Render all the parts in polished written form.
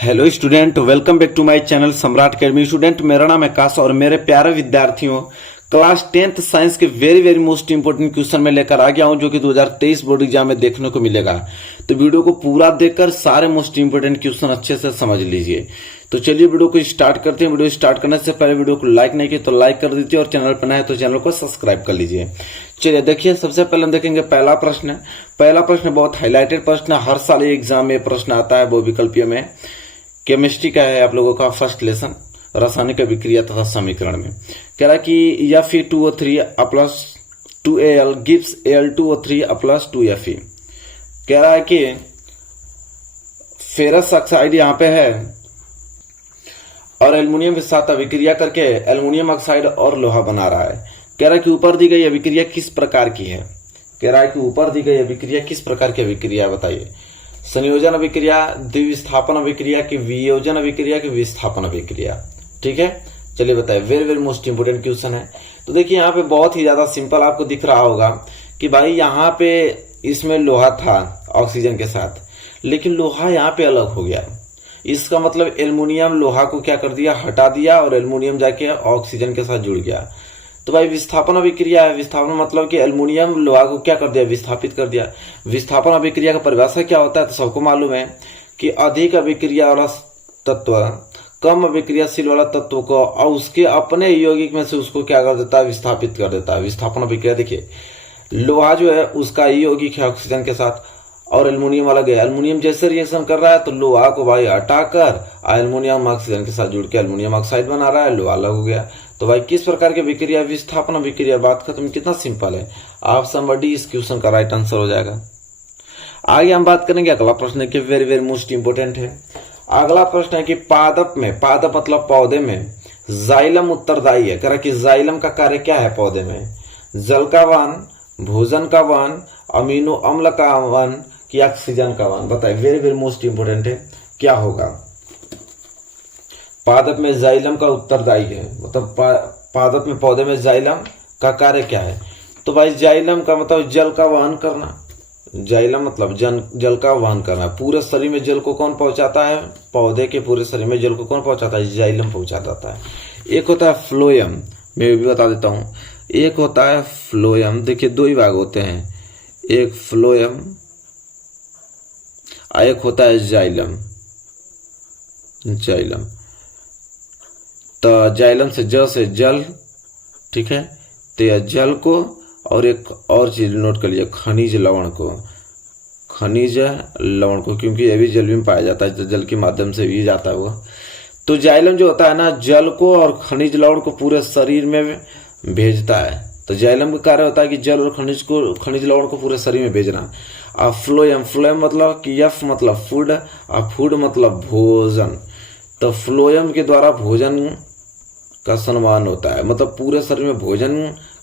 Hello student, welcome back to my channel Samrat academy. Student, मेरा नाम है आकाश और मेरे प्यारे विद्यार्थियों, क्लास 10th साइंस के वेरी मोस्ट इंपोर्टेंट क्वेश्चन में लेकर आ गया हूं, जो कि 2023 बोर्ड एग्जाम में देखने को मिलेगा। तो वीडियो को पूरा देखकर सारे मोस्ट इंपोर्टेंट क्वेश्चन अच्छे से समझ लीजिए। तो चलिए वीडियो को स्टार्ट करते हैं। वीडियो स्टार्ट करने से पहले वीडियो को लाइक नहीं किया तो लाइक कर दीजिए और चैनल पर नया है तो चैनल को सब्सक्राइब कर लीजिए। चलिए देखिए, सबसे पहले हम देखेंगे पहला प्रश्न। पहला प्रश्न बहुत हाईलाइटेड प्रश्न है, हर साल एग्जाम में प्रश्न आता है, वो विकल्पीय में। केमिस्ट्री का है आप लोगों का फर्स्ट लेसन, रासायनिक अभिक्रिया तथा समीकरण में। कह रहा है कि Fe2O3 plus 2Al gives Al2O3 plus 2Fe। कह रहा है कि फेरस ऑक्साइड यहाँ पे है और एल्युमिनियम के साथ अभिक्रिया करके एल्युमिनियम ऑक्साइड और लोहा बना रहा है। कह रहा है कि ऊपर दी गई अभिक्रिया किस प्रकार की है। कह रहा है कि ऊपर दी गई अभिक्रिया किस प्रकार की अभिक्रिया है, बताइए। संयोजन अभिक्रिया, द्विविस्थापन अभिक्रिया की वियोजन अभिक्रिया की विस्थापन अभिक्रिया। ठीक है, चलिए बताइए। वेरी मोस्ट इंपोर्टेंट क्वेश्चन है। तो देखिए यहाँ पे बहुत ही ज्यादा सिंपल आपको दिख रहा होगा कि भाई यहाँ पे इसमें लोहा था ऑक्सीजन के साथ, लेकिन लोहा यहाँ पे अलग हो गया। इसका मतलब एल्युमिनियम लोहा को क्या कर दिया, हटा दिया और एल्युमिनियम जाके ऑक्सीजन के साथ जुड़ गया। तो भाई विस्थापन अभिक्रिया है। विस्थापन मतलब कि एल्युमिनियम लोहा को क्या कर दिया, विस्थापित कर दिया। विस्थापन अभिक्रिया का परिभाषा क्या होता है, तो सबको मालूम है कि अधिक अभिक्रिया वाला तत्व कम अभिक्रियाशील वाला तत्व को और उसके अपने यौगिक में से उसको क्या कर देता है, विस्थापित कर देता है। विस्थापन अभिक्रिया देखिए, लोहा जो है उसका यौगिक है ऑक्सीजन के साथ और एल्युमिनियम अलग है। एल्युमिनियम जैसे रिएक्शन कर रहा है तो लोहा को भाई हटाकर एल्युमिनियम ऑक्सीजन के साथ जुड़ के एल्युमिनियम ऑक्साइड बना रहा है, लोहा अलग हो गया। तो भाई किस प्रकार की विक्रिया, विस्थापन विक्रिया। बात खत्म। कितना सिंपल है। ऑप्शन डी इस क्वेश्चन का राइट आंसर हो जाएगा। आगे हम बात करेंगे अगला प्रश्न के वेरी मोस्ट इंपोर्टेंट है। अगला प्रश्न है कि पादप में, पादप मतलब पौधे में जाइलम उत्तरदायी है। कह रहा कि जाइलम का कार्य क्या है पौधे में, जल का वहन, भोजन का वहन, अमीनो अम्ल का वहन कि ऑक्सीजन का वहन। बताइए, वेरी मोस्ट इंपोर्टेंट है, क्या होगा। पादप में जाइलम का उत्तरदायी है, मतलब पादप में पौधे में जाइलम का कार्य क्या है। तो भाई जाइलम का मतलब जल का वहन करना। जाइलम मतलब जल का वहन करना। पूरे शरीर में जल को कौन पहुंचाता है, पौधे के पूरे शरीर में जल को कौन पहुंचाता है, जाइलम पहुंचा देता है। एक होता है फ्लोएम, मैं भी बता देता हूं। एक होता है फ्लोएम, देखिए दो ही भाग होते हैं, एक फ्लोएम एक होता है जाइलम। जाइलम तो जाइलम से जल, ठीक है। तो यह जल को और एक और चीज नोट कर लीजिए, खनिज लवण को। खनिज लवण को, क्योंकि यह भी जल में पाया जाता है, जल के माध्यम से भी जाता है वो। तो जाइलम जो होता है ना, जल को और खनिज लवण को पूरे शरीर में भेजता है। तो जाइलम का कार्य होता है कि जल और खनिज लवण को पूरे शरीर में भेजना। और फ्लोएम मतलब कि एफ मतलब फूड और फूड मतलब भोजन। तो फ्लोएम के द्वारा भोजन का संवहन होता है, मतलब पूरे शरीर में भोजन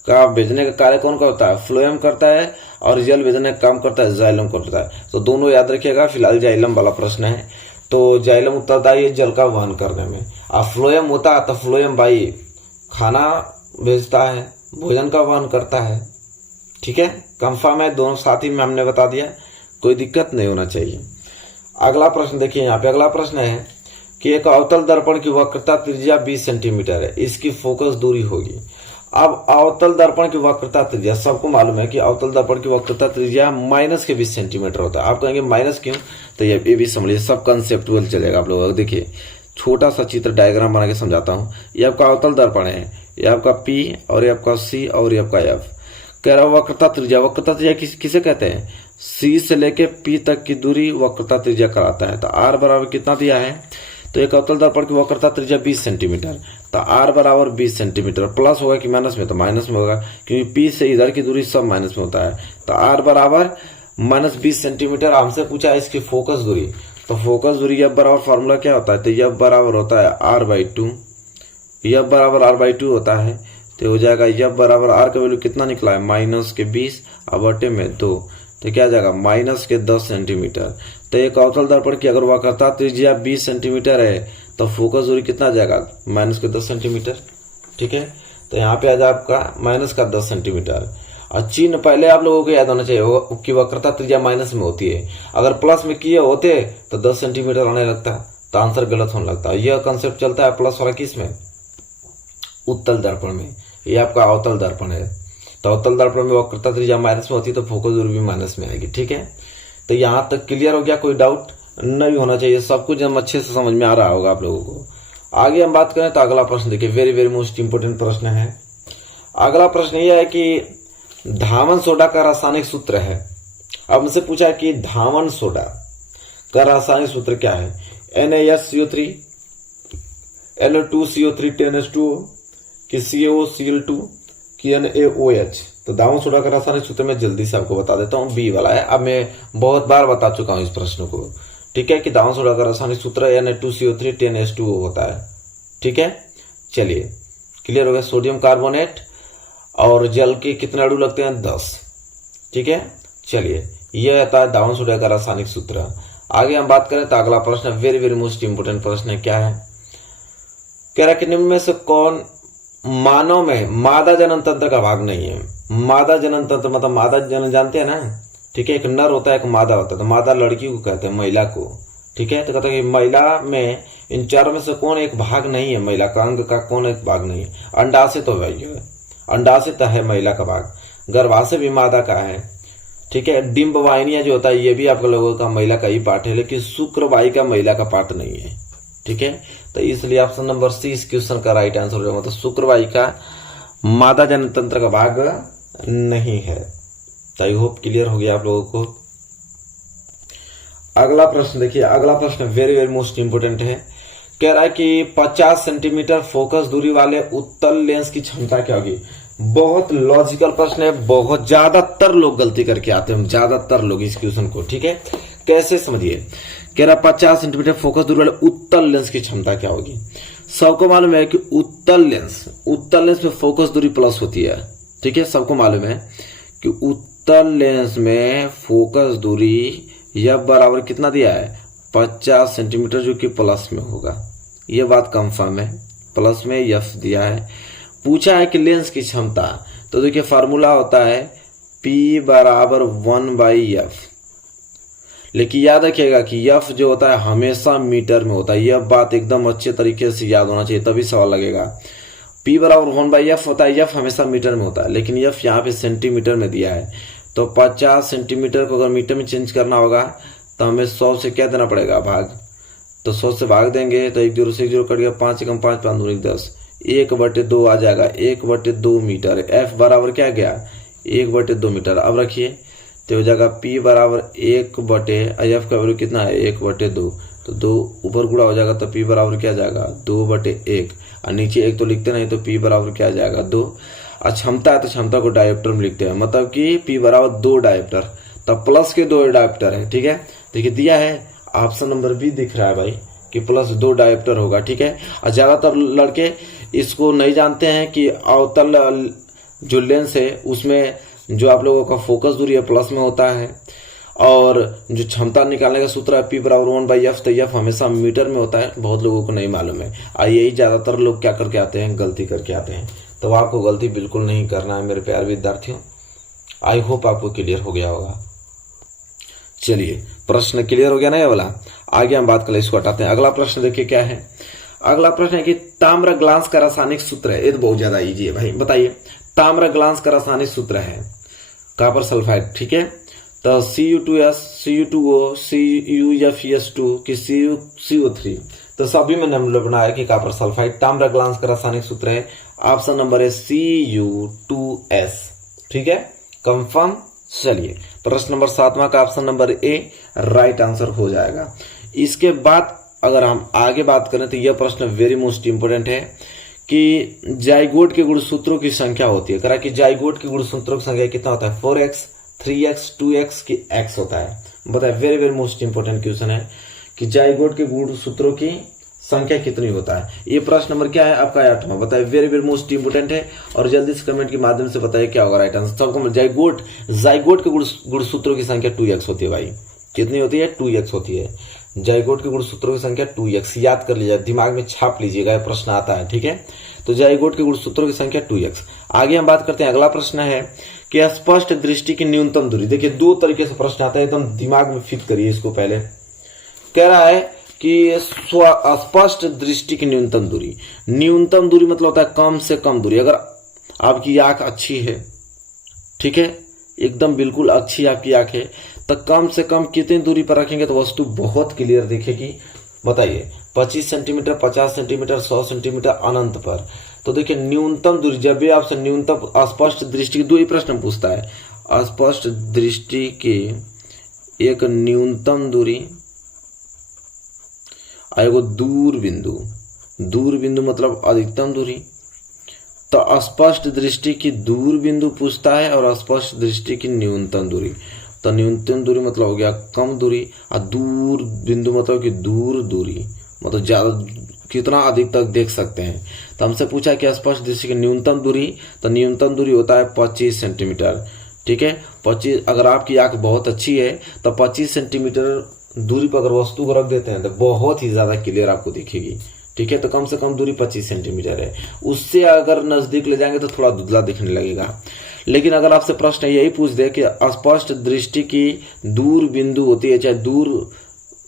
का भेजने का कार्य कौन का होता है, फ्लोएम करता है, और जल भेजने का काम करता है जाइलम करता है। तो दोनों याद रखिएगा। फिलहाल जाइलम वाला प्रश्न है। तो जाइलम उत्तरदायी है जल का वहन करने में, और फ्लोएम होता है तो फ्लोएम भाई खाना भेजता है, भोजन का वहन करता है। ठीक है, कंफर्म है, दोनों साथ ही में हमने बता दिया, कोई दिक्कत नहीं होना चाहिए। अगला प्रश्न देखिए, यहाँ पे अगला प्रश्न है कि एक अवतल दर्पण की वक्रता त्रिज्या 20 सेंटीमीटर है, इसकी फोकस दूरी होगी। अब अवतल दर्पण की वक्रता त्रिज्या, सबको मालूम है कि अवतल दर्पण की वक्रता त्रिज्या माइनस के 20 सेंटीमीटर होता है। आप कहेंगे माइनस क्यों, तो ये भी समझिए, सब कंसेप्टुअल चलेगा आप लोग। देखिए छोटा सा चित्र डायग्राम बना के समझाता हूँ। ये आपका अवतल दर्पण है, ये आपका P और ये आपका C और ये आपका F। कह रहा वक्रता त्रिज्या, वक्रता त्रिज्या किसे कहते हैं, C से लेके P तक की दूरी वक्रता त्रिज्या कराता है। तो R बराबर कितना दिया है, तो एक अवतल दर्पण की वक्रता त्रिज्या 20 सेंटीमीटर। तो R बराबर 20 सेंटीमीटर, प्लस होगा कि माइनस में, तो माइनस में होगा, क्योंकि P से इधर की दूरी सब माइनस में होता है। तो R बराबर -20 सेंटीमीटर। हमसे पूछा है इसकी फोकस दूरी, तो फोकस दूरी F बराबर फॉर्मूला क्या होता है, तो F बराबर होता है R/2। F बराबर R/2 होता है, तो हो जाएगा F बराबर R का वैल्यू कितना निकला है, -20 और बटे में 2, तो क्या आ जाएगा -10 सेंटीमीटर। तो एक अवतल दर्पण की अगर वक्रता त्रिज्या 20 सेंटीमीटर है तो फोकस दूरी कितना आ जाएगा, -10 सेंटीमीटर। ठीक है, तो यहाँ पे आ जाए आपका -10 सेंटीमीटर। और चिन्ह पहले आप लोगों को याद होना चाहिए कि वक्रता त्रिज्या माइनस में होती है, अगर प्लस में किए होते तो 10 सेंटीमीटर आने लगता। तो आंसर गलत होने लगता है। यह कंसेप्ट चलता है प्लस वाला किस में, उत्तल दर्पण में। ये आपका अवतल दर्पण है, तो अवतल दर्पण में वक्रता त्रिज्या माइनस में होती है तो फोकस दूरी भी माइनस में आएगी। ठीक है, तो यहां तक क्लियर हो गया, कोई डाउट नहीं होना चाहिए, सब कुछ हम अच्छे से समझ में आ रहा होगा आप लोगों को। आगे हम बात करें तो अगला प्रश्न देखिए, वेरी वेरी मोस्ट इंपोर्टेंट प्रश्न है। अगला प्रश्न यह है कि धावन सोडा का रासायनिक सूत्र है। अब मुझसे पूछा कि धावन सोडा का रासायनिक सूत्र क्या है, NaSCO3, Na2CO3 10H2O, कि CaOCl2, कि NaOH। तो धावन सोडा का रासायनिक सूत्र मैं जल्दी से आपको बता देता हूं, बी वाला है। अब मैं बहुत बार बता चुका हूं इस प्रश्न को, ठीक है, कि धावन सोडा का रासायनिक सूत्र Na2CO3 10H2O होता है। ठीक है, चलिए क्लियर हो गया। सोडियम कार्बोनेट और जल के कितने अणु लगते हैं, 10। ठीक है, चलिए यह आता है धावन सोडा का रासायनिक सूत्र। आगे हम बात करें तो अगला प्रश्न वेरी वेरी मोस्ट इंपोर्टेंट प्रश्न है, क्या है, कह रहा है कि निम्न में से कौन मानव में मादा जनन तंत्र का भाग नहीं है। मादा जनन तंत्र मतलब मादा जनन जानते हैं ना, ठीक है, एक नर होता है एक मादा होता है, तो मादा लड़की को कहते हैं, महिला को। ठीक है, तो कहते हैं कि महिला में इन चारों में से कौन एक भाग नहीं है, महिला का अंग का कौन एक भाग नहीं है। अंडाशय तो है, अंडाशय तो है महिला का भाग, गर्भाशय भी मादा का है। ठीक है, डिंब वाहिनियां जो होता है ये भी आप लोगों का महिला का ही पार्ट है, लेकिन शुक्रवाही का महिला का पार्ट नहीं है। ठीक है, तो इसलिए ऑप्शन नंबर सी इस क्वेश्चन का राइट आंसर होगा, मतलब शुक्रवाही का मादा जनन तंत्र का भाग नहीं है। तो आई होप क्लियर हो गया आप लोगों को। अगला प्रश्न देखिए, अगला प्रश्न वेरी वेरी मोस्ट इंपोर्टेंट है। कह रहा है कि 50 सेंटीमीटर फोकस दूरी वाले उत्तल लेंस की क्षमता क्या होगी। बहुत लॉजिकल प्रश्न है, बहुत ज्यादातर लोग गलती करके आते हैं, ज्यादातर लोग इस क्वेश्चन को। ठीक है, कैसे समझिए, कह रहा 50 सेंटीमीटर फोकस दूरी वाले उत्तल लेंस की क्षमता क्या होगी। सबको मालूम है कि उत्तल लेंस में फोकस दूरी प्लस होती है। ठीक है, सबको मालूम है कि उत्तल लेंस में फोकस दूरी यह बराबर कितना दिया है, 50 सेंटीमीटर, जो कि प्लस में होगा। यह बात कंफर्म है, प्लस में यफ दिया है। पूछा है कि लेंस की क्षमता, तो देखिए फार्मूला होता है P बराबर 1/f, लेकिन याद रखिएगा कि एफ जो होता है हमेशा मीटर में होता है। यह बात एकदम अच्छे तरीके से याद होना चाहिए, तभी सवाल लगेगा। P बराबर 1/f होता है, एफ हमेशा मीटर में होता है, लेकिन एफ यहाँ पे सेंटीमीटर में दिया है। तो 50 सेंटीमीटर को अगर मीटर में चेंज करना होगा तो हमें 100 से क्या देना पड़ेगा, भाग। तो 100 से भाग देंगे तो 1 0 से 1 0 कट गया, 5 एकम 5 5 दूनी 10, 1/2 आ जाएगा, 1/2 मीटर। एफ बराबर क्या गया, 1/2 मीटर। अब रखिए तो हो जाएगा P बराबर 1/f का वैल्यू कितना है, 1/2, तो 2 ऊपर गुणा हो जाएगा, तो P बराबर क्या जाएगा, 2/1, और नीचे 1 तो लिखते नहीं, तो P बराबर क्या जाएगा, 2। और क्षमता है तो क्षमता को डायोप्टर में लिखते हैं, मतलब कि P बराबर 2 डायोप्टर, तब प्लस के 2 डायोप्टर है। ठीक है, देखिए दिया है ऑप्शन नंबर बी दिख रहा है भाई कि प्लस 2 डायोप्टर होगा। ठीक है, और ज्यादातर लड़के इसको नहीं जानते हैं कि अवतल जो लेंस है उसमें जो आप लोगों का फोकस दूरी है प्लस में होता है, और जो क्षमता निकालने का सूत्र है P बराबर 1/f, तो एफ हमेशा मीटर में होता है। बहुत लोगों को नहीं मालूम है, और यही ज्यादातर लोग क्या करके आते हैं, गलती करके आते हैं। तो आपको गलती बिल्कुल नहीं करना है मेरे प्यारे विद्यार्थियों। आई होप आपको क्लियर हो गया होगा। चलिए प्रश्न क्लियर हो गया ना ये वाला। आगे हम बात करें, इसको हटाते हैं। अगला प्रश्न देखिए क्या है। अगला प्रश्न है कि ताम्र ग्लांस का रासायनिक सूत्र है। ये तो बहुत ज्यादा इजी है भाई, बताइए। ताम्र ग्लांस का रासायनिक सूत्र है कॉपर सल्फाइड। ठीक है, तो Cu2s, Cu2O, CuFeS2 की CO3, तो सभी में हमने बनाया कि कॉपर सल्फाइड। ताम्र ग्लांस का रासायनिक सूत्र है, ऑप्शन नंबर है Cu2s। ठीक है, कंफर्म। चलिए प्रश्न नंबर 7वां का option number A right answer हो जाएगा। इसके बाद अगर हम आगे बात करें तो यह प्रश्न वेरी मोस्ट इंपोर्टेंट है कि जाइगोट के गुणसूत्रों की संख्या होती है। करा कि जाइगोट के गुणसूत्रों की संख्या कितना होता है, 4x, 3x, 2x की x होता है। बताए, very very most important question है कि जाइगोट के गुणसूत्रों की संख्या कितनी होता है। ये प्रश्न नंबर क्या है आपका, 8वां। बताइए, वेरी वेरी मोस्ट इंपोर्टेंट है, और जल्दी से कमेंट के माध्यम से बताइए क्या होगा राइट आंसर। सबको जाइगोट के गुणसूत्रों की संख्या 2x होती है भाई। कितनी होती है, 2x होती है। जाइगोट के गुणसूत्रों की संख्या 2x, याद कर लीजिए, दिमाग में छाप लीजिएगा, यह प्रश्न आता है। ठीक है, तो जाइगोट के गुणसूत्रों की संख्या 2x। आगे हम बात करते हैं। अगला प्रश्न है कि स्पष्ट दृष्टि की न्यूनतम दूरी। देखिए 2 तरीके से प्रश्न आता है, एकदम दिमाग में फिट करिए इसको। पहले कह रहा है कि स्पष्ट दृष्टि की न्यूनतम दूरी। न्यूनतम दूरी मतलब होता है कम से कम दूरी। अगर आपकी आंख अच्छी है, ठीक है, एकदम बिल्कुल अच्छी आपकी आंख है, तो कम से कम कितनी दूरी पर रखेंगे तो वस्तु बहुत क्लियर दिखेगी? बताइए, 25 सेंटीमीटर, 50 सेंटीमीटर, 100 सेंटीमीटर, अनंत पर। तो देखिए न्यूनतम दूरी, जब भी आपसे न्यूनतम स्पष्ट दृष्टि की दूरी प्रश्न पूछता है, स्पष्ट दृष्टि की एक न्यूनतम दूरी, एगो दूर बिंदु मतलब अधिकतम दूरी। तो स्पष्ट दृष्टि की दूर बिंदु पूछता है और स्पष्ट दृष्टि की न्यूनतम दूरी। तो न्यूनतम दूरी मतलब हो गया कम दूरी, और दूर बिंदु मतलब कि दूर दूरी, मतलब ज्यादा कितना अधिक तक देख सकते हैं। तो हमसे पूछा कि स्पष्ट दृष्टि की न्यूनतम दूरी, तो न्यूनतम दूरी होता है 25 सेंटीमीटर। ठीक है, 25। अगर आपकी आंख बहुत अच्छी है तो 25 सेंटीमीटर दूरी पर अगर वस्तु को रख देते हैं तो बहुत ही ज्यादा क्लियर आपको दिखेगी। ठीक है, तो कम से कम दूरी 25 सेंटीमीटर है। उससे अगर नजदीक ले जाएंगे तो थोड़ा धुंधला दिखने लगेगा। लेकिन अगर आपसे प्रश्न यही पूछ दे कि स्पष्ट दृष्टि की दूर बिंदु होती है, चाहे दूर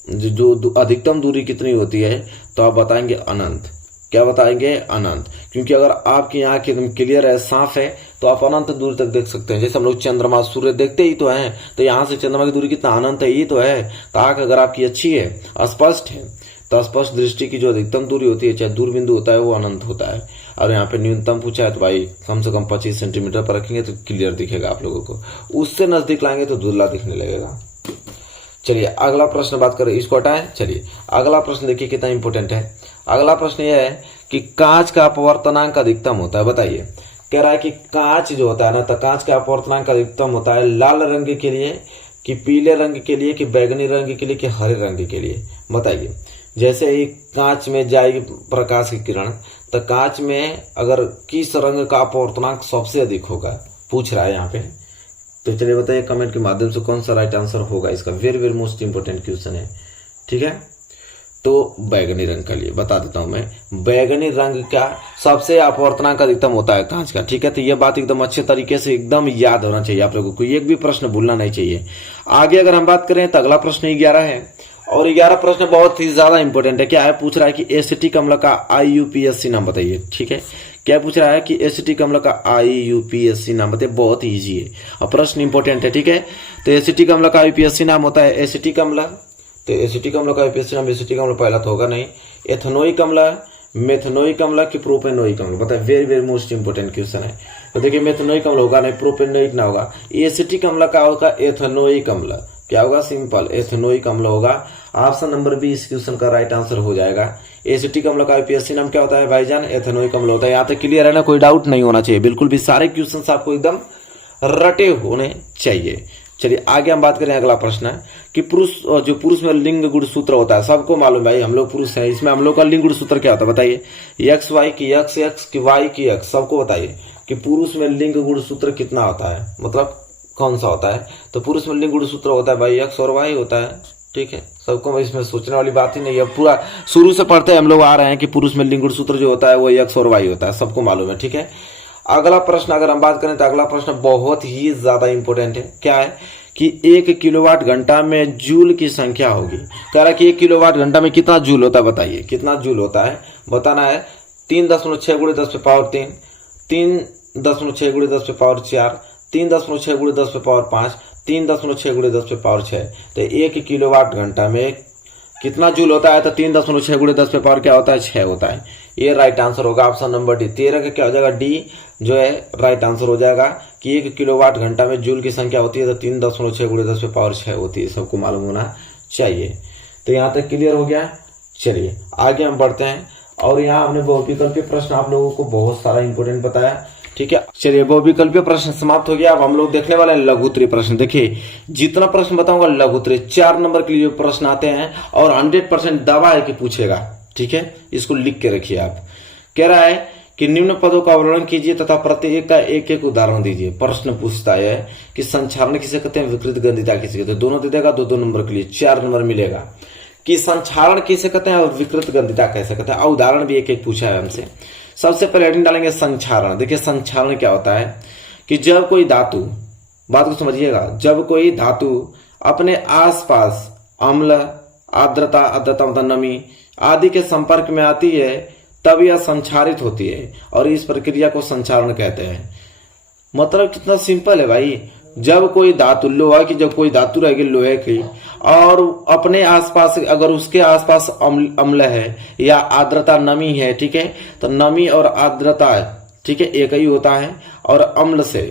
जो अधिकतम दूरी कितनी होती है, तो आप बताएंगे अनंत। क्या बताएंगे? अनंत। क्योंकि अगर आपकी आंख एकदम क्लियर है, साफ है, तो आप अनंत दूर तक देख सकते हैं। जैसे हम लोग चंद्रमा सूर्य देखते ही तो हैं, तो यहाँ से चंद्रमा की दूरी कितना अनंत है, ये तो है। तो आंख अगर आपकी अच्छी है, स्पष्ट है, तो स्पष्ट दृष्टि की जो अधिकतम दूरी होती है, चाहे दूर बिंदु होता है, वो अनंत होता है। और यहाँ पे न्यूनतम पूछा है तो भाई कम से कम 25 सेंटीमीटर पर रखेंगे तो क्लियर दिखेगा आप लोगों को। उससे नजदीक लाएंगे तो धुंधला दिखने लगेगा। चलिए अगला प्रश्न बात करें, इसको हटाएं। चलिए अगला प्रश्न देखिए कितना इंपॉर्टेंट है। अगला प्रश्न यह है कि कांच का अपवर्तनांक अधिकतम होता है। बताइए, कह रहा है कि कांच जो होता है ना, तो कांच का अपवर्तनांक अधिकतम होता है लाल रंग के लिए, कि पीले रंग के लिए, कि बैगनी रंग के लिए, कि हरे रंग के लिए? बताइए। जैसे ही कांच में जाएगी प्रकाश की किरण, तो कांच में अगर किस रंग का अपवर्तनांक सबसे अधिक होगा, पूछ रहा है यहाँ पे। तो चलिए बताइए कमेंट के माध्यम से कौन सा राइट आंसर होगा इसका। Very very most important question है। ठीक है, तो बैगनी रंग के लिए बता देता हूं मैं, बैगनी रंग का सबसे अपवर्तनांक अधिकतम होता है कांच का। ठीक है, तो यह बात एकदम अच्छे तरीके से एकदम याद होना चाहिए आप लोगों को, एक भी प्रश्न भूलना नहीं चाहिए। आगे अगर हम बात करें तो अगला प्रश्न 11 है, और 11 प्रश्न बहुत ही ज्यादा इंपॉर्टेंट है। क्या है? पूछ रहा है कि एसिटिक अम्ल का IUPAC नाम बताइए। ठीक है, क्या पूछ रहा है कि एसिटिक अम्ल का IUPAC नाम बताइए। बहुत ही इजी है और प्रश्न इंपॉर्टेंट है। ठीक है, तो एसिटिक अम्ल का IUPAC नाम होता है एसिटिक अम्ल। तो एसिटिक अम्ल का IUPAC नाम, एसिटिक अम्ल पहला तो होगा नहीं, एथनोइक अम्ल, मेथनोइक अम्ल की प्रोपेनोइक अम्ल? बताइए, very very most important question है। तो देखिए मेथनोइक अम्ल होगा नहीं, प्रोपेनोइक ना होगा। एसिटिक अम्ल का होगा एथनोइक अम्ल। क्या होगा? सिंपल एथनोइक अम्ल होगा। ऑप्शन नंबर बी इस क्वेश्चन का राइट आंसर हो जाएगा। एसिटिक अम्ल का IUPAC नाम क्या होता है भाईजान? एथनोइक अम्ल होता है। यहाँ तक क्लियर है ना? कोई डाउट नहीं होना चाहिए बिल्कुल भी, सारे क्वेश्चन आपको एकदम रटे होने चाहिए। चलिए आगे हम बात करें। अगला प्रश्न है कि पुरुष में लिंग गुणसूत्र होता है। सबको मालूम भाई, हम लोग पुरुष हैं, इसमें हम लोग का लिंग गुणसूत्र क्या होता है? बताइए। XY की XX की Y की X, सबको बताइए कि पुरुष में लिंग गुणसूत्र कितना होता है, मतलब कौन सा होता है? तो पुरुष में लिंग गुणसूत्र होता है भाई X और Y होता है। ठीक है, सबको इसमें सोचने वाली बात ही नहीं है। पूरा शुरू से पढ़ते हम लोग आ रहे हैं कि पुरुष में लिंग गुणसूत्र जो होता है वो X और Y होता है, सबको मालूम है। ठीक है, अगला प्रश्न अगर हम बात करें तो अगला प्रश्न बहुत ही ज्यादा इंपॉर्टेंट है। क्या है कि 1 किलोवाट घंटा में जूल की संख्या होगी। कह रहा है कि 1 किलोवाट घंटा में कितना जूल होता है? बताइए कितना जूल होता है, बताना है। 3.6 × 10⁻3, 3.6 × 10⁻4, 3.6 × 10⁻5, 3.6 × 10⁻6। तो 1 किलोवाट घंटा में कितना जूल होता है? तो 3.6 × 10⁻4 क्या होता है? 6 होता है। ये राइट आंसर होगा ऑप्शन नंबर डी। 13 का क्या हो जाएगा? डी जो है राइट आंसर हो जाएगा कि 1 किलोवाट घंटा में जूल की संख्या होती है तो 3.6 × 10⁻6 होती है, सबको मालूम होना चाहिए। तो यहाँ तक क्लियर हो गया। चलिए आगे हम बढ़ते हैं, और यहाँ हमने बहुविकल्पीय प्रश्न आप लोगों को बहुत सारा इंपोर्टेंट बताया। ठीक है, चलिए बहुविकल्पीय प्रश्न समाप्त हो गया। अब हम लोग देखने वाले हैं लघुत्तरीय प्रश्न। देखिए जितना प्रश्न बताऊंगा लघुत्तरीय 4 नंबर के लिए प्रश्न आते हैं और 100% दावा है कि पूछेगा। ठीक है, इसको लिख के रखिए आप। कह रहा है कि निम्न पदों का वर्णन कीजिए तथा प्रत्येक का एक एक उदाहरण दीजिए। प्रश्न पूछता है कि संचारण किसे कहते हैं, विकृत ग्रंथिता किसे कहते हैं। दोनों दे देगा, 2-2 नंबर के लिए 4 नंबर मिलेगा। कि संचारण किसे कहते हैं और विकृत ग्रंथिता कैसे कहते हैं, उदाहरण भी एक एक पूछा है हमसे। सबसे पहले हेडिंग डालेंगे संचारण। देखिए संचारण क्या होता है कि जब कोई धातु, बात को समझिएगा, जब कोई धातु अपने आसपास अम्ल, आर्द्रता, आर्द्रता मतलब नमी आदि के संपर्क में आती है तब यह संक्षारित होती है और इस प्रक्रिया को संक्षारण कहते हैं। मतलब कितना सिंपल है भाई। जब कोई धातु, लोहा की जब कोई धातु रहेगी लोहे की और अपने आसपास अगर उसके आसपास अम्ल है या आर्द्रता नमी है, ठीक है, तो नमी और आर्द्रता, ठीक है, एक ही होता है और अम्ल से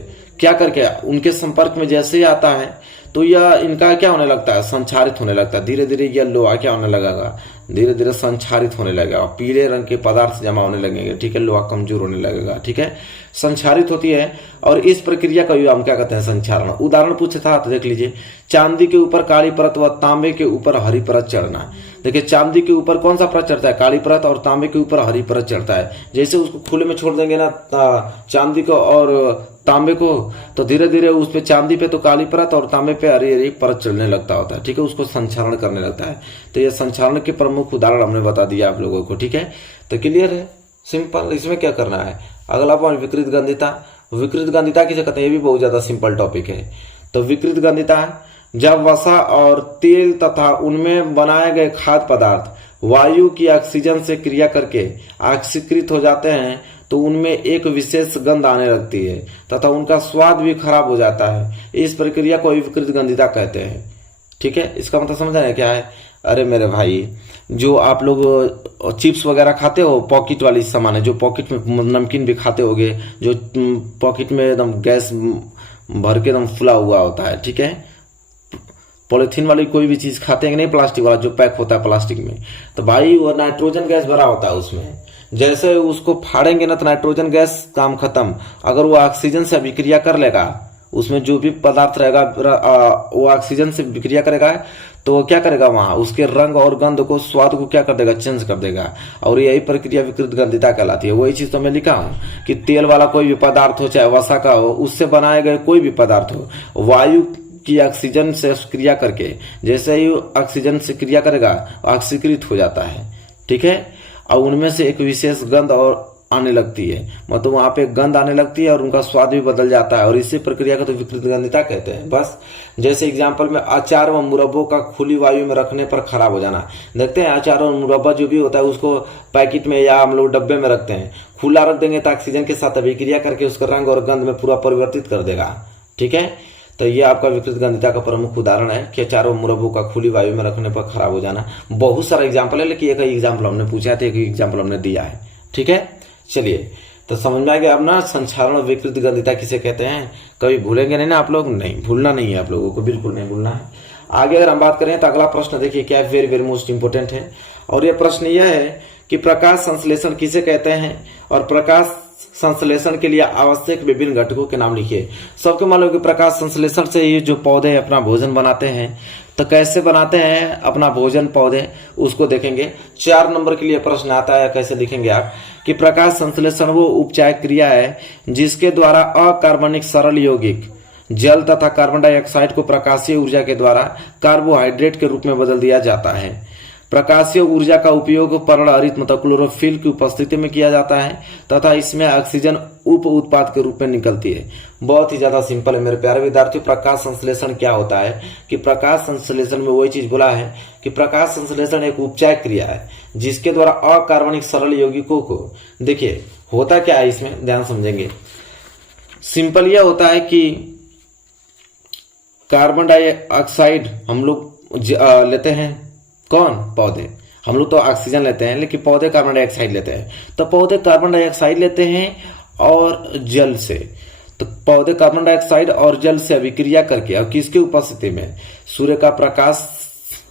क्या करके उनके संपर्क में जैसे ही आता है तो यह इनका क्या होने लगता है, संक्षारित होने लगता है। धीरे धीरे यह लोहा क्या होने लगेगा, धीरे धीरे संक्षारित होने लगेगा, पीले रंग के पदार्थ जमा होने लगेंगे, ठीक है, लोहा कमजोर होने लगेगा, ठीक है, संक्षारित होती है और इस प्रक्रिया का हम क्या कहते हैं, संक्षारण। उदाहरण पूछे था तो देख लीजिए, चांदी के ऊपर काली परत व तांबे के ऊपर हरी परत चढ़ना। देखिए चांदी के ऊपर कौन सा परत चढ़ता है, काली परत, और तांबे के ऊपर हरी परत चढ़ता है। जैसे उसको खुले में छोड़ देंगे ना चांदी को और तांबे को, तो धीरे धीरे उस पे चांदी पे तो काली परत और तांबे पे हरी हरी परत चढ़ने लगता होता है, ठीक है, उसको संक्षारण करने लगता है। तो ये संक्षारण के प्रमुख उदाहरण हमने बता दिया आप लोगों को, ठीक है। तो क्लियर है, सिंपल। इसमें क्या करना है, अगला पॉइंट विकृत गंधिता। विकृत गंधिता किसे कहते हैं, ये भी बहुत ज्यादा सिंपल टॉपिक है। तो विकृत गंधिता, जब वसा और तेल तथा उनमें बनाए गए खाद्य पदार्थ वायु की ऑक्सीजन से क्रिया करके ऑक्सीकृत हो जाते हैं तो उनमें एक विशेष गंध आने लगती है तथा उनका स्वाद भी खराब हो जाता है। इस प्रक्रिया को विकृत गंधिता कहते हैं, ठीक है। इसका मतलब समझ रहे क्या है। अरे मेरे भाई, जो आप लोग चिप्स वगैरह खाते हो, पॉकेट वाली सामान है, जो पॉकेट में नमकीन भी खाते होगे, जो पॉकेट में एकदम गैस भर के एकदम फुला हुआ होता है, ठीक है, पॉलिथीन वाली कोई भी चीज खाते हैं कि नहीं, प्लास्टिक वाला जो पैक होता है प्लास्टिक में, तो भाई वो नाइट्रोजन गैस भरा होता है उसमें। जैसे उसको फाड़ेंगे ना तो नाइट्रोजन गैस काम खत्म। अगर वो ऑक्सीजन से अभिक्रिया कर लेगा, उसमें जो भी पदार्थ रहेगा वो ऑक्सीजन से विक्रिया करेगा तो वो क्या करेगा, वहां उसके रंग और गंध को, स्वाद को क्या कर देगा, चेंज कर देगा। और यही प्रक्रिया विकृत गंधिता कहलाती है। वही चीज तो मैं लिखा हूं कि तेल वाला कोई भी पदार्थ हो, चाहे वसा का हो, उससे बनाए गए कोई भी पदार्थ हो, वायु की ऑक्सीजन से क्रिया करके जैसे ही ऑक्सीजन से क्रिया करेगा ऑक्सीकृत हो जाता है, ठीक है, और उनमें से एक विशेष गंध और आने लगती है, मतलब वहां पे गंध आने लगती है और उनका स्वाद भी बदल जाता है, और इसी प्रक्रिया को तो विकृत गंधिता कहते हैं। बस जैसे एग्जांपल में अचार व मुरब्बों का खुली वायु में रखने पर खराब हो जाना। देखते हैं अचार और मुरब्बा जो भी होता है उसको पैकेट में या हम लोग डब्बे में रखते हैं, खुला रख देंगे तो ऑक्सीजन के साथ अभिक्रिया करके उसका रंग और गंध में पूरा परिवर्तित कर देगा, ठीक है। तो ये आपका विकृत गंधिता का प्रमुख उदाहरण है कि अचार और मुरब्बों का खुली वायु में रखने पर खराब हो जाना। बहुत सारा एग्जाम्पल है, लेकिन एक एग्जाम्पल हमने पूछा था, एक एग्जाम्पल हमने दिया है, ठीक है। चलिए, तो समझ में आ गया अब ना, संक्षारण और विकृत गंधिता किसे कहते हैं। कभी भूलेंगे नहीं ना आप लोग, नहीं भूलना नहीं है आप लोगों को, बिल्कुल नहीं भूलना है। आगे अगर हम बात करें तो अगला प्रश्न देखिए क्या वेरी वेरी मोस्ट इंपोर्टेंट है, और यह प्रश्न यह है कि प्रकाश संश्लेषण किसे कहते हैं और प्रकाश संश्लेषण के लिए आवश्यक विभिन्न घटकों के नाम लिखिए। सबके मालूम कि प्रकाश संश्लेषण से ये जो पौधे अपना भोजन बनाते हैं, तो कैसे बनाते हैं अपना भोजन पौधे, उसको देखेंगे। 4 नंबर के लिए प्रश्न आता है, कैसे लिखेंगे आप कि प्रकाश संश्लेषण वो उपचायक क्रिया है जिसके द्वारा अकार्बनिक सरल यौगिक जल तथा कार्बन डाइऑक्साइड को प्रकाशीय ऊर्जा के द्वारा कार्बोहाइड्रेट के रूप में बदल दिया जाता है। प्रकाशीय ऊर्जा का उपयोग परल हरित मतलब क्लोरोफिल की उपस्थिति में किया जाता है तथा इसमें ऑक्सीजन उप उत्पाद के रूप में निकलती है। बहुत ही ज्यादा सिंपल है मेरे प्यारे विद्यार्थियों। प्रकाश संश्लेषण क्या होता है कि प्रकाश संश्लेषण में वही चीज बोला है कि प्रकाश संश्लेषण एक उपचायक क्रिया है जिसके द्वारा अकार्बनिक सरल यौगिकों को, देखिए होता क्या है इसमें, ध्यान समझेंगे। सिंपल यह होता है कि कार्बन डाइऑक्साइड हम लोग लेते हैं, कौन, पौधे। हम लोग तो ऑक्सीजन लेते हैं लेकिन पौधे कार्बन डाइऑक्साइड लेते हैं। तो पौधे कार्बन डाइऑक्साइड लेते हैं और जल से, तो पौधे कार्बन डाइऑक्साइड और जल से अभिक्रिया करके, और किसकी उपस्थिति में, सूर्य का प्रकाश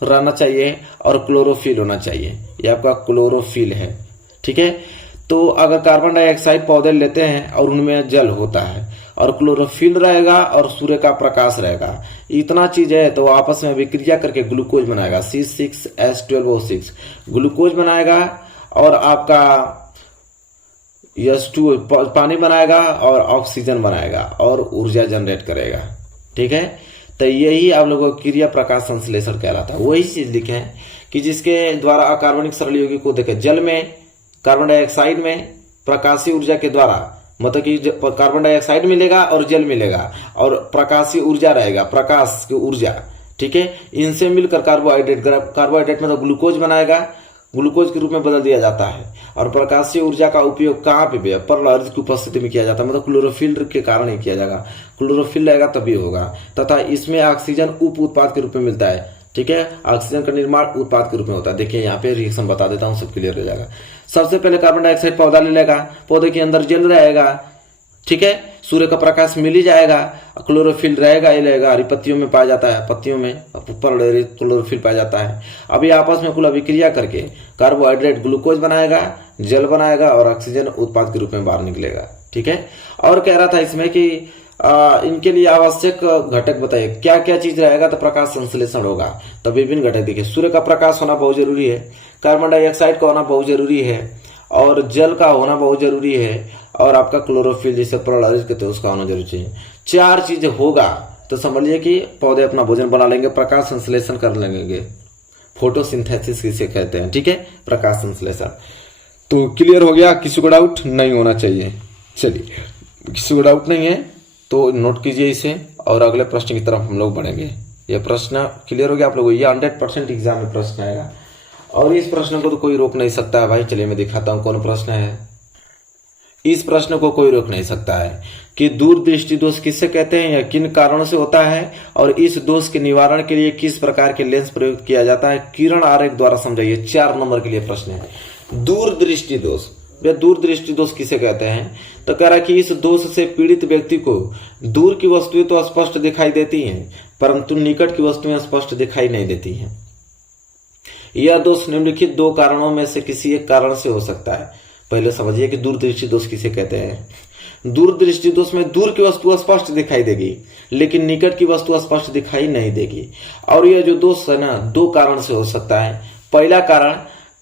रहना चाहिए और क्लोरोफिल होना चाहिए। ये आपका क्लोरोफिल है, ठीक है। तो अगर कार्बन डाइऑक्साइड पौधे लेते हैं और उनमें जल होता है और क्लोरोफिल रहेगा और सूर्य का प्रकाश रहेगा, इतना चीज है, तो आपस में विक्रिया करके ग्लूकोज बनाएगा, C6H12O6 ग्लूकोज बनाएगा और आपका H2 पानी बनाएगा और ऑक्सीजन बनाएगा और ऊर्जा जनरेट करेगा, ठीक है। तो यही आप लोगों को क्रिया प्रकाश संश्लेषण कहलाता है। वही चीज लिखे हैं कि जिसके द्वारा अकार्बनिक सरल यौगिक को देखे, जल में कार्बन डाइऑक्साइड में प्रकाशीय ऊर्जा के द्वारा, मतलब कि कार्बन डाइऑक्साइड मिलेगा और जल मिलेगा और प्रकाशीय ऊर्जा रहेगा, प्रकाश की ऊर्जा, ठीक है। इनसे मिलकर कार्बोहाइड्रेट में तो ग्लूकोज बनाएगा, ग्लूकोज के रूप में बदल दिया जाता है। और प्रकाशीय ऊर्जा का उपयोग कहाँ पे परल की उपस्थिति में किया जाता है, मतलब क्लोरोफिल के कारण ही किया जाएगा। क्लोरोफिल रहेगा तभी होगा। तथा इसमें ऑक्सीजन उप उत्पाद के रूप में मिलता है, ठीक है। ऑक्सीजन का निर्माण उत्पाद के रूप में होता है। देखिए यहाँ पे रिएक्शन बता देता हूँ, सब क्लियर हो जाएगा। सबसे पहले कार्बन डाइऑक्साइड पौधा ले लेगा, पौधे के अंदर जल रहेगा, ठीक है। सूर्य का प्रकाश मिल ही जाएगा, क्लोरोफिल रहेगा ही रहेगा। हरी पत्तियों में पाया जाता है, पत्तियों में ऊपर क्लोरोफिल पाया जाता है। अभी आपस में कुल अभिक्रिया करके कार्बोहाइड्रेट ग्लूकोज बनाएगा, जल बनाएगा और ऑक्सीजन उत्पाद के रूप में बाहर निकलेगा, ठीक है। और कह रहा था इसमें कि इनके लिए आवश्यक घटक बताइए, क्या क्या चीज रहेगा तो प्रकाश संश्लेषण होगा। तो विभिन्न घटक देखिए, सूर्य का प्रकाश होना बहुत जरूरी है, कार्बन डाइऑक्साइड का होना बहुत जरूरी है, और जल का होना बहुत जरूरी है, और आपका क्लोरोफिल जैसे परल कहते हैं उसका होना जरूरी है। 4 चीज होगा तो समझ लीजिए कि पौधे अपना भोजन बना लेंगे, प्रकाश संश्लेषण कर लेंगे। फोटोसिंथेसिस किसे कहते हैं, ठीक है, प्रकाश संश्लेषण। तो क्लियर हो गया, किसी को डाउट नहीं होना चाहिए। चलिए, किसी को डाउट नहीं है तो नोट कीजिए इसे, और अगले प्रश्न की तरफ हम लोग बढ़ेंगे। यह प्रश्न क्लियर हो गया आप लोगों को, ये 100% एग्जाम में प्रश्न आएगा, और इस प्रश्न को तो कोई रोक नहीं सकता है भाई। चलिए मैं दिखाता हूं कौन प्रश्न है। इस प्रश्न को कोई रोक नहीं सकता है कि दूरदृष्टि दोष किससे कहते हैं या किन कारणों से होता है, और इस दोष के निवारण के लिए किस प्रकार के लेंस प्रयोग किया जाता है, किरण आरेख द्वारा समझाइए। 4 नंबर के लिए प्रश्न है। दूरदृष्टि दोष, दूरदृष्टि दोष किसे कहते हैं, तो कह रहा है कि इस दोष से पीड़ित व्यक्ति को दूर की वस्तुएं तो स्पष्ट दिखाई देती हैं, परंतु निकट की वस्तुएं स्पष्ट दिखाई नहीं देती हैं। यह दोष निम्नलिखित 2 कारणों में से किसी एक कारण से हो सकता है। पहले समझिए कि दूरदृष्टि दोष किसे कहते हैं। दूरदृष्टि दोष में दूर की वस्तु स्पष्ट दिखाई देगी, लेकिन निकट की वस्तु स्पष्ट दिखाई नहीं देगी। और यह जो दोष है ना, 2 कारण से हो सकता है। पहला कारण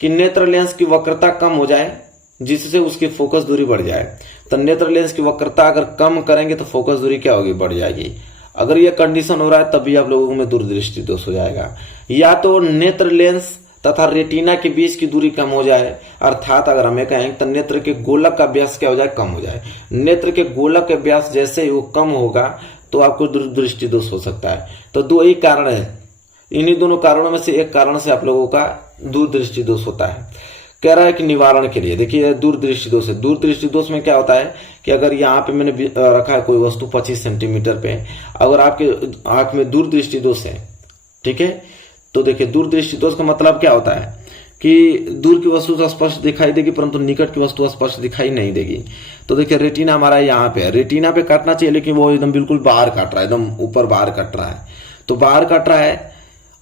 कि नेत्र लेंस की वक्रता कम हो जाए, जिससे उसकी फोकस दूरी बढ़ जाए। तो नेत्र लेंस की वक्रता अगर कम करेंगे तो फोकस दूरी क्या होगी, बढ़ जाएगी। अगर यह कंडीशन हो रहा है तभी आप लोगों में दूरदृष्टि दोष हो जाएगा। या तो नेत्र लेंस तथा रेटिना के बीच की दूरी कम हो जाए, अर्थात अगर हमें कहें तो नेत्र के गोलक का व्यास क्या हो जाए, कम हो जाए। नेत्र के गोलक का व्यास जैसे ही वो कम होगा तो आपको दूरदृष्टि दोष हो सकता है। तो 2 ही कारण है, इन्हीं दोनों कारणों में से एक कारण से आप लोगों का दूरदृष्टि दोष होता है। कह रहा है कि निवारण के लिए, देखिए दूरदृष्टि दोष है। दूरदृष्टि दोष में क्या होता है कि अगर यहाँ पे मैंने रखा है कोई वस्तु 25 सेंटीमीटर पे, अगर आपके आंख में दूरदृष्टि दोष है, ठीक है, तो देखिए दूरदृष्टि दोष का मतलब क्या होता है कि दूर की वस्तु स्पष्ट दिखाई देगी परंतु निकट की वस्तु स्पष्ट दिखाई नहीं देगी। तो देखिए रेटिना हमारा यहाँ पे है, रेटिना पे काटना चाहिए लेकिन वो एकदम बिल्कुल बाहर काट रहा है, एकदम ऊपर बाहर काट रहा है। तो बाहर काट रहा है,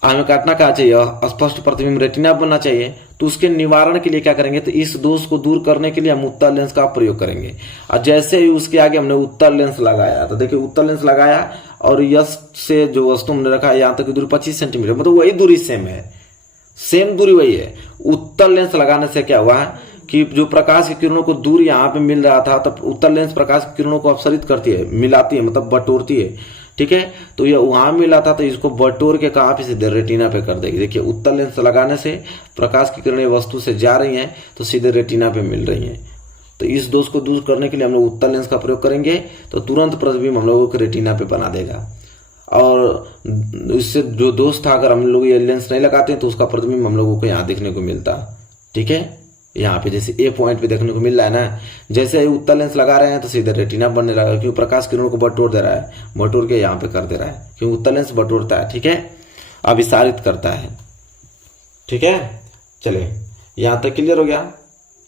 हमें काटना क्या चाहिए, स्पष्ट प्रतिबिंब रेटिना बनना चाहिए। तो उसके निवारण के लिए क्या करेंगे, तो इस दोष को दूर करने के लिए हम उत्तल लेंस का प्रयोग करेंगे। और जैसे ही उसके आगे हमने उत्तल लेंस लगाया, तो देखिए उत्तल लेंस लगाया और यश से जो वस्तु हमने रखा है यहाँ तक की दूरी 25 सेंटीमीटर, मतलब वही दूरी सेम है, सेम दूरी वही है। उत्तल लेंस लगाने से क्या हुआ कि जो प्रकाश की किरणों को दूर यहाँ पे मिल रहा था, तब उत्तल लेंस प्रकाश की किरणों को अपसरित करती है, मिलाती है, मतलब बटोरती है, ठीक है। तो ये वहां मिला था तो इसको बटोर के कहां पे, सीधे रेटिना पे कर देगी। देखिए उत्तल लेंस लगाने से प्रकाश की किरणें वस्तु से जा रही हैं तो सीधे रेटिना पे मिल रही हैं। तो इस दोष को दूर करने के लिए हम लोग उत्तल लेंस का प्रयोग करेंगे तो तुरंत प्रतिबिंब हम लोगों को रेटिना पे बना देगा। और इससे जो दोष था, अगर हम लोग ये लेंस नहीं लगाते तो उसका प्रतिबिंब हम लोगों को यहाँ देखने को मिलता, ठीक है। यहाँ पे जैसे ए पॉइंट पे देखने को मिल रहा है ना, जैसे उत्तल लेंस लगा रहे हैं तो सीधे रेटिना बनने लगा, क्योंकि प्रकाश किरणों को बटोर दे रहा है, बटोर के यहाँ पे कर दे रहा है, क्योंकि उत्तल लेंस बटोरता है, ठीक है, अभिसारित करता है, ठीक है। चलिए यहाँ तक क्लियर हो गया,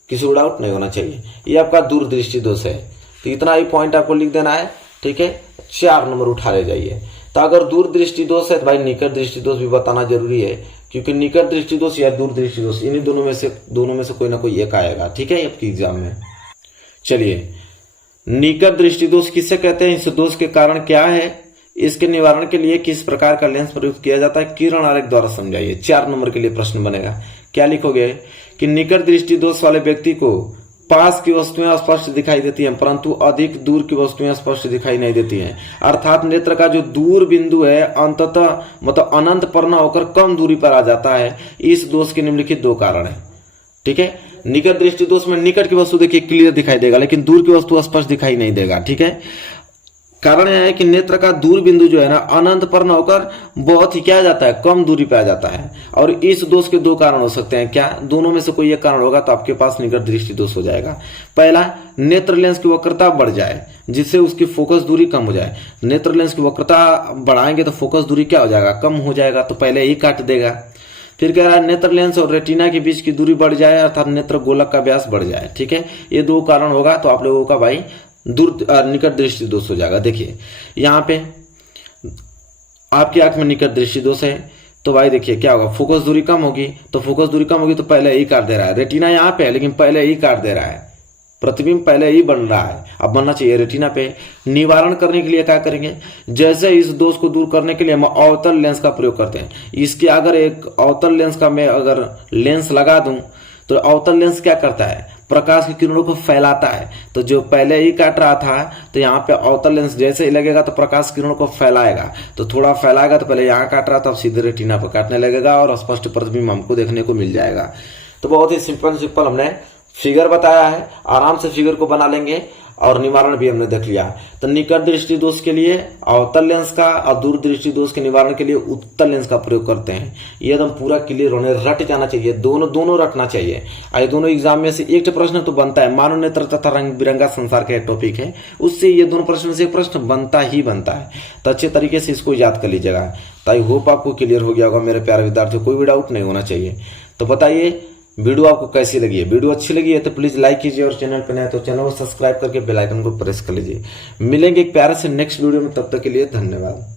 किसी को डाउट नहीं होना चाहिए। ये आपका दूरदृष्टि दोष है, तो इतना ही पॉइंट आपको लिख देना है, ठीक है। 4 नंबर उठा ले जाइए। तो अगर दूरदृष्टि दोष है तो भाई निकट दृष्टि दोष भी बताना जरूरी है, क्योंकि निकट दृष्टि दोष या दूरदृष्टि दोष, इन्हीं दोनों में से कोई ना कोई एक आएगा, ठीक है, आपकी एग्जाम में। चलिए, निकट दृष्टि दोष किससे कहते हैं, इस दोष के कारण क्या है, इसके निवारण के लिए किस प्रकार का लेंस प्रयुक्त किया जाता है, किरण आरेख द्वारा समझाइए। 4 नंबर के लिए प्रश्न बनेगा। क्या लिखोगे कि निकट दृष्टि दोष वाले व्यक्ति को पास की वस्तुएं स्पष्ट दिखाई देती हैं परंतु अधिक दूर की वस्तुएं स्पष्ट दिखाई नहीं देती हैं। अर्थात नेत्र का जो दूर बिंदु है अंततः मतलब अनंत पर न होकर कम दूरी पर आ जाता है। इस दोष के निम्नलिखित 2 कारण है, ठीक है। निकट दृष्टि दोष में निकट की वस्तु देखिए क्लियर दिखाई देगा लेकिन दूर की वस्तु स्पष्ट दिखाई नहीं देगा, ठीक है। कारण यह है कि नेत्र का दूर बिंदु जो है ना अनंत पर न होकर बहुत ही क्या आ जाता है, कम दूरी पे आ जाता है। और इस दोष के दो कारण हो सकते हैं, क्या, दोनों में से कोई एक कारण होगा तो आपके पास निकट दृष्टि दोष हो जाएगा। पहला, नेत्र लेंस की वक्रता बढ़ जाए जिससे उसकी फोकस दूरी कम हो जाए। नेत्र लेंस की वक्रता बढ़ाएंगे तो फोकस दूरी क्या हो जाएगा, कम हो जाएगा, तो पहले ही काट देगा। फिर कह रहा है नेत्र लेंस और रेटिना के बीच की दूरी बढ़ जाए अर्थात नेत्र गोलक का व्यास बढ़ जाए। ठीक है, ये दो कारण होगा तो आप लोगों का भाई निकट दृष्टि दोष हो जाएगा। देखिए यहाँ पे आपकी आंख में निकट दृष्टि दोष है तो भाई देखिए क्या होगा, फोकस दूरी कम होगी, तो फोकस दूरी कम होगी तो पहले ही काट दे रहा है। रेटिना यहाँ पे है लेकिन पहले ही काट दे रहा है, प्रतिबिंब पहले ही बन रहा है, अब बनना चाहिए रेटिना पे। निवारण करने के लिए क्या करेंगे, जैसे इस दोष को दूर करने के लिए हम अवतल लेंस का प्रयोग करते हैं। इसके अगर एक अवतल लेंस का मैं अगर लेंस लगा दूं तो अवतल लेंस क्या करता है, प्रकाश की किरणों को फैलाता है। तो जो पहले ही काट रहा था तो यहाँ पे अवतल लेंस जैसे ही लगेगा तो प्रकाश किरणों को फैलाएगा, तो थोड़ा फैलाएगा तो पहले यहाँ काट रहा था अब सीधे रेटिना पर काटने लगेगा और स्पष्ट प्रतिबिंब हमको देखने को मिल जाएगा। तो बहुत ही सिंपल हमने फिगर बताया है, आराम से फिगर को बना लेंगे और निवारण भी हमने देख लिया। तो निकट दृष्टि दोष के लिए अवतल लेंस का और दूर दृष्टि दोष के निवारण के लिए उत्तल लेंस का प्रयोग करते हैं। ये एकदम पूरा क्लियर होने रट जाना चाहिए, दोनों रटना चाहिए। ये दोनों एग्जाम में से एक प्रश्न तो बनता है, मानव नेत्र तथा रंग बिरंगा संसार का टॉपिक है, उससे ये दोनों प्रश्न में से एक प्रश्न बनता ही बनता है। तो अच्छे तरीके से इसको याद कर लीजिएगा। तो आई होप आपको क्लियर हो गया होगा मेरे प्यारे विद्यार्थियों, कोई भी डाउट नहीं होना चाहिए। तो बताइए वीडियो आपको कैसी लगी है, वीडियो अच्छी लगी है तो प्लीज लाइक कीजिए और चैनल पर नए तो चैनल को सब्सक्राइब करके बेल आइकन को प्रेस कर लीजिए। मिलेंगे एक प्यारे से नेक्स्ट वीडियो में, तब तक के लिए धन्यवाद।